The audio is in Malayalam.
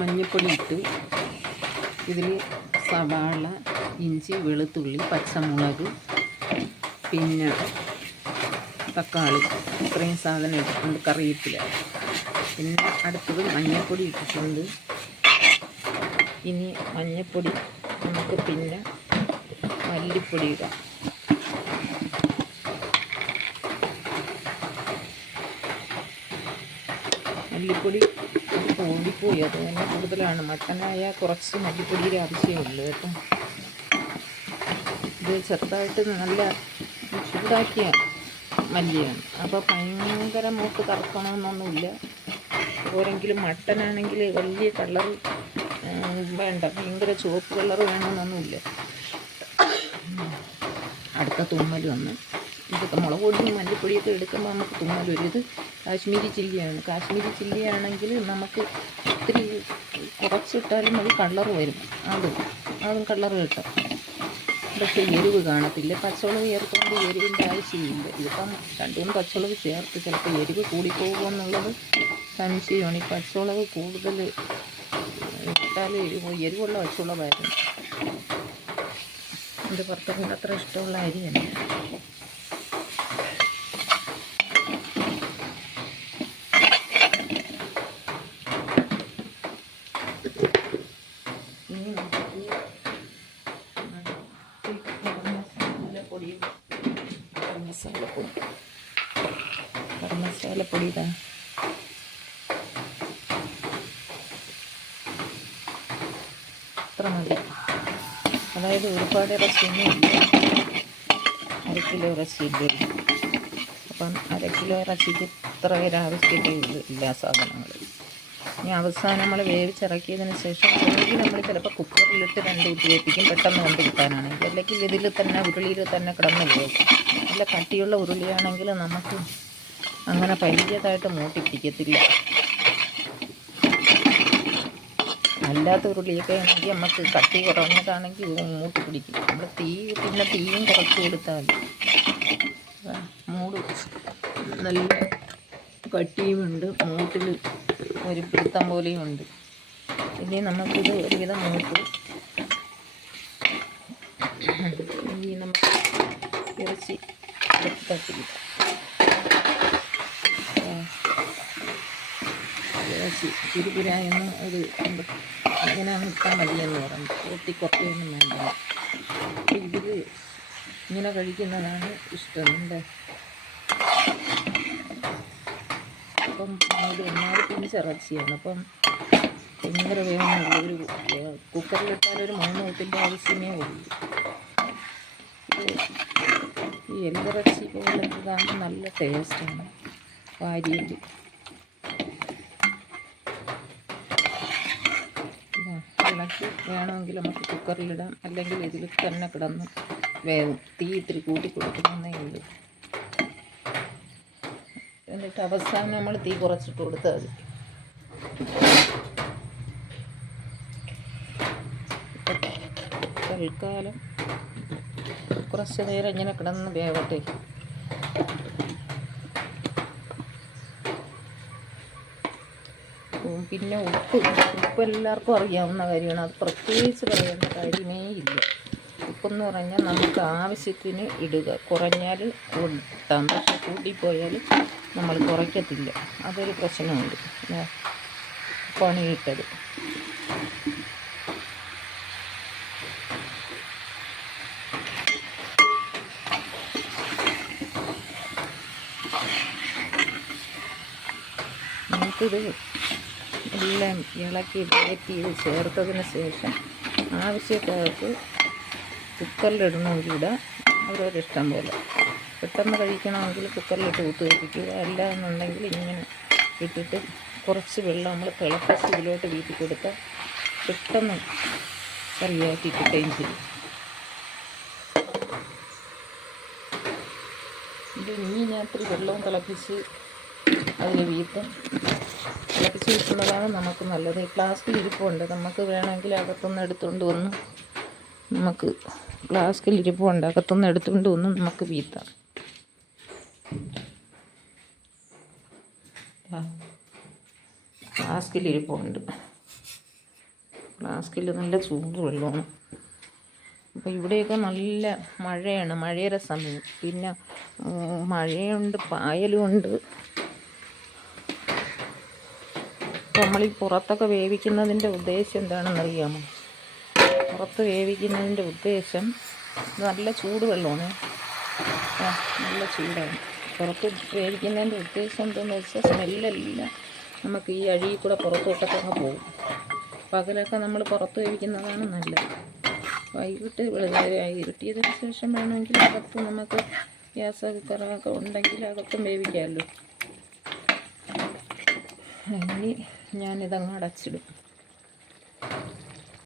മഞ്ഞൾപ്പൊടി ഇട്ട് ഇതിൽ സവാള ഇഞ്ചി വെളുത്തുള്ളി പച്ചമുളക് പിന്നെ തക്കാളി ഇത്രയും സാധനം ഇട്ടിട്ടുണ്ട് കറിവേപ്പില. പിന്നെ അടുത്തത് മഞ്ഞൾപ്പൊടി ഇട്ടിട്ടുണ്ട്. ഇനി മഞ്ഞൾപ്പൊടി നമുക്ക് പിന്നെ മല്ലിപ്പൊടി ഇടാം. മല്ലിപ്പൊടി കൂടിപ്പോയി അത് തന്നെ കൂടുതലാണ്. മട്ടനായ കുറച്ച് മല്ലിപ്പൊടിയുടെ ആവശ്യമുള്ളൂ കേട്ടോ. ഇത് ചെറുതായിട്ട് നല്ല ചൂടാക്കിയ മല്ലിയാണ്. അപ്പോൾ ഭയങ്കര മൂത്ത് കറക്കണമെന്നൊന്നുമില്ല. ഓരെങ്കിലും മട്ടനാണെങ്കിൽ വലിയ കളർ വേണ്ട. ഭയങ്കര ചുവപ്പ് കളർ വേണമെന്നൊന്നുമില്ല. അടുത്ത തുമ്മൽ വന്ന്. ഇതൊക്കെ മുളക് പൊടിയും മല്ലിപ്പൊടിയൊക്കെ എടുക്കുമ്പോൾ നമുക്ക് തുമ്മൽ ഒരു ഇത് കാശ്മീരി ചില്ലിയാണ്. കാശ്മീരി ചില്ലിയാണെങ്കിൽ നമുക്ക് ഒത്തിരി കുറച്ചിട്ടാലും അത് കളർ വരും. അത് അതും കളർ കിട്ടും. പക്ഷേ എരിവ് കാണത്തില്ല. പച്ചമുളക് ചേർത്തുകൊണ്ട് എരിവിന്റെ ആവശ്യമില്ല. ഇതിപ്പം രണ്ടും പച്ചമുളക് ചേർത്ത് ചിലപ്പോൾ എരിവ് കൂടിപ്പോകുമോ എന്നുള്ളത് സംശയമാണ്. ഈ പച്ചമുളക് കൂടുതൽ ഇട്ടാൽ എരിവ് എരിവുള്ള പച്ചമുളകായിരുന്നു. എന്റെ ഭർത്താവിന് അത്ര ഇഷ്ടമുള്ള അരിയല്ല ഇനി നമുക്ക് മസാലപ്പൊടിയും ഗരം മസാലപ്പൊടി ഗരം മസാലപ്പൊടി ഇതാ അത്ര മതി അതായത് ഒരുപാട് ഇറച്ചിയൊന്നും അര കിലോ ഇറച്ചിയില്ലേ അപ്പം അര കിലോ ഇറച്ചിക്ക് ഇത്ര പേര് ആവശ്യമില്ല ഇല്ല. എല്ലാ സാധനങ്ങളും ഇനി അവസാനം നമ്മൾ വേവിച്ചിറക്കിയതിന് ശേഷം അല്ലെങ്കിൽ നമ്മൾ ചിലപ്പോൾ കുക്കറിലിട്ട് രണ്ട് കുത്തി വേപ്പിക്കും പെട്ടെന്ന് കൊണ്ട് അല്ലെങ്കിൽ ഇതിൽ തന്നെ ഉരുളിയിൽ തന്നെ കിടന്ന് നല്ല കട്ടിയുള്ള ഉരുളിയാണെങ്കിൽ നമുക്ക് അങ്ങനെ പരിചയതായിട്ട് മൂട്ടി പിടിക്കത്തില്ല. അല്ലാത്ത ഉരുളിയൊക്കെ ആണെങ്കിൽ നമുക്ക് കട്ടി കുറഞ്ഞതാണെങ്കിൽ മൂട്ടി പിടിക്കും. നമ്മൾ തീ പിന്നെ തീയും കുറച്ച് കൊടുത്താൽ മൂട് നല്ല കട്ടിയുമുണ്ട് മൂട്ടിൽ ഒരു പിടുത്തം പോലെയും ഉണ്ട് ഇനി നമുക്കിത് ഒരുവിധം മൂട്ട് ഇനി നമുക്ക് ഇറച്ചി തിരുപുരായെന്ന് ഒരു ഇങ്ങനെ നിൽക്കാൻ മതിയെന്ന് പറഞ്ഞു. ഒത്തി കുറയൊന്നും വേണ്ട. ഇതിൽ ഇങ്ങനെ കഴിക്കുന്നതാണ് ഇഷ്ടം. എന്റെ അപ്പം ഇത് ഒന്നാമത് പിഞ്ചിറച്ചിയാണ് അപ്പം ഭയങ്കര വേണമെന്നില്ല ഒരു കുക്കറിലിട്ടാൽ ഒരു മൂന്ന് കൂട്ടിന്റെ ആവശ്യമേ ഉള്ളൂ. ഈ എല്ലിറച്ചി പോലുള്ളതാണ് നല്ല ടേസ്റ്റാണ് വാരിയിൽ ഇളക്കി വേണമെങ്കിൽ നമുക്ക് കുക്കറിലിടാം. അല്ലെങ്കിൽ ഇതിൽ തന്നെ കിടന്ന് വേവും. തീ ഇത്തിരി കൂട്ടി കൊടുക്കുന്നേ ഉള്ളൂ. എന്നിട്ട് അവസാനം നമ്മൾ തീ കുറച്ചിട്ട് കൊടുത്താൽ മതി. തൽക്കാലം കുറച്ച് നേരം ഇങ്ങനെ കിടന്ന് വേവട്ടെ. പിന്നെ ഉപ്പ്. ഉപ്പ് എല്ലാവർക്കും അറിയാവുന്ന കാര്യമാണ്. അത് പ്രത്യേകിച്ച് പറയേണ്ട കാര്യമേ ഇല്ല. ഉപ്പെന്ന് പറഞ്ഞാൽ നമുക്ക് ആവശ്യത്തിന് ഇടുക. കുറഞ്ഞാൽ കൂട്ടാം പക്ഷെ കൂട്ടിപ്പോയാൽ നമ്മൾ കുറയ്ക്കത്തില്ല. അതൊരു പ്രശ്നമുണ്ട്. ദാ, നമുക്കിത് എല്ലാം ഇളക്കി വഴറ്റി ഇത് ചേർത്തതിന് ശേഷം ആവശ്യക്കാർക്ക് കുക്കറിലിടണമെങ്കിൽ ഇടാം. അവരവരുടെ ഇഷ്ടം പോലെ. പെട്ടെന്ന് കഴിക്കണമെങ്കിൽ കുക്കറിലിട്ട് ഊത്ത് വെപ്പിക്കുക. അല്ല എന്നുണ്ടെങ്കിൽ ഇങ്ങനെ ഇട്ടിട്ട് കുറച്ച് വെള്ളം നമ്മൾ തിളപ്പിച്ച് ഇതിലോട്ട് വീട്ടിൽ കൊടുത്താൽ പെട്ടെന്ന് കറിയാക്കി കിട്ടുകയും ചെയ്യും. ഇത് ഇനി ഞാൻ ഇത്തിരി വെള്ളവും തിളപ്പിച്ച് അതിൽ വീട്ടും തിളപ്പിച്ച് വെക്കുന്നതാണ് നമുക്ക് നല്ലത്. ഫ്ലാസ്കിൽ ഇരിപ്പുണ്ട്. നമുക്ക് വേണമെങ്കിൽ അകത്തുനിന്ന് എടുത്തുകൊണ്ട് വന്ന് നമുക്ക് ഫ്ലാസ്കിൽ ഇരിപ്പുണ്ട്. അകത്തുനിന്ന് എടുത്തുകൊണ്ട് വന്ന് നമുക്ക് വീത്താം. ഫ്ലാസ്കിൽ ഇരിപ്പുണ്ട്. ഫ്ലാസ്കിൽ നല്ല ചൂട് വെള്ളമാണ്. അപ്പോൾ ഇവിടെയൊക്കെ നല്ല മഴയാണ്. മഴയുടെ സമയം. പിന്നെ മഴയുണ്ട് പായലുമുണ്ട്. നമ്മൾ ഈ പുറത്തൊക്കെ വേവിക്കുന്നതിന്റെ ഉദ്ദേശം എന്താണെന്നറിയാമോ? പുറത്ത് വേവിക്കുന്നതിന്റെ ഉദ്ദേശം നല്ല ചൂട് വെള്ളമാണ് ആ, നല്ല ചൂടാണ്. പുറത്ത് വേവിക്കുന്നതിന്റെ ഉദ്ദേശം എന്താണെന്ന് വെച്ചാൽ സ്മെല്ലെല്ലാം നമുക്ക് ഈ അഴിയിൽ കൂടെ പുറത്തോട്ടൊക്കെ അങ്ങ് പോകും. പകലൊക്കെ നമ്മൾ പുറത്ത് വേവിക്കുന്നതാണ് നല്ലത്. വൈകിട്ട് ഇരുട്ടിയതിന് ശേഷം വേണമെങ്കിൽ അകത്ത് നമുക്ക് ഗ്യാസ് കുക്കറൊക്കെ ഉണ്ടെങ്കിൽ അകത്തും വേവിക്കാമല്ലോ. ഇനി ഞാനിതങ്ങ് അടച്ചിടും.